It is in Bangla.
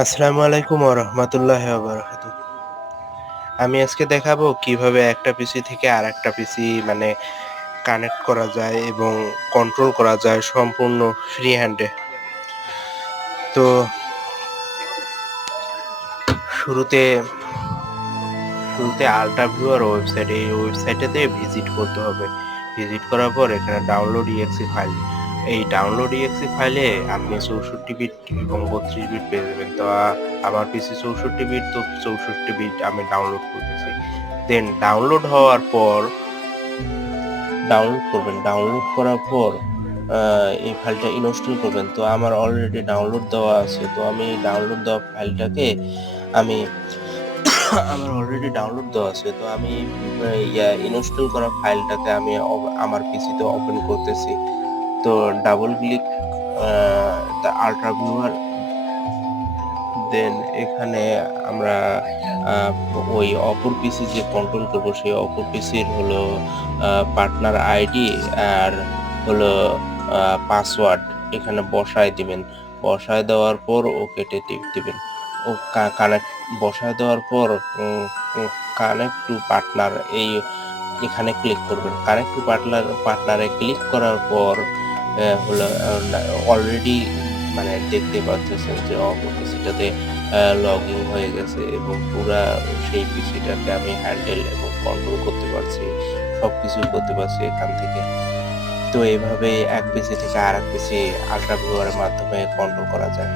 আসসালামু আলাইকুম ওয়া রাহমাতুল্লাহি ওয়া বারাকাতুহু। আমি আজকে দেখাবো কিভাবে একটা পিসি থেকে আরেকটা পিসি কানেক্ট করা যায় এবং কন্ট্রোল করা যায় সম্পূর্ণ ফ্রি হ্যান্ডে। তো শুরুতে শুরুতে আল্ট্রা ভিউয়ার ওয়েবসাইট, এই ওয়েবসাইটেতে ভিজিট করতে হবে। ভিজিট করার পর এখানে ডাউনলোড ইএক্সি ফাইল। এই ডাউনলোড ইএক্সি ফাইলে আপনি 64 বিট এবং 32 বিট পেয়ে যাবেন। তো আমার পিসি 64 বিট, তো 64 বিট আমি ডাউনলোড করতেছি। দেন ডাউনলোড করবেন। ডাউনলোড করার পর এই ফাইলটা ইনস্টল করবেন। তো আমার অলরেডি ডাউনলোড দেওয়া আছে। তো আমি ডাউনলোড দেওয়া ফাইলটাকে আমি আমার অলরেডি ডাউনলোড দেওয়া আছে। তো আমি ইনস্টল করা ফাইলটাকে আমি আমার পিসিতে ওপেন করতেছি। তো double click the UltraViewer, then এখানে আমরা আহ, ওই অপর পিসি যে কন্ট্রোল করব সেই অপর পিসির হলো পার্টনার আইডি আর হলো পাসওয়ার্ড এখানে বসায় দিবেন। বসায় দেওয়ার পর ওকেটে টিপ দিবেন। ও কানেক্ট বসায় দেওয়ার পর কানেক্ট টু পার্টনার, এখানে ক্লিক করবেন। কানেক্ট টু পার্টনারে ক্লিক করার পর হলো অলরেডি দেখতে পাচ্ছেন যে অপর পিসিটাতে লগ ইন হয়ে গেছে এবং পুরা সেই পিসিটাকে আমি হ্যান্ডেল এবং কন্ট্রোল করতে পারছি, সবকিছু করতে পারছি এখান থেকে। তো এইভাবে এক পিসি থেকে আর এক পিসি আল্ট্রা ভিউয়ারের মাধ্যমে কন্ট্রোল করা যায়।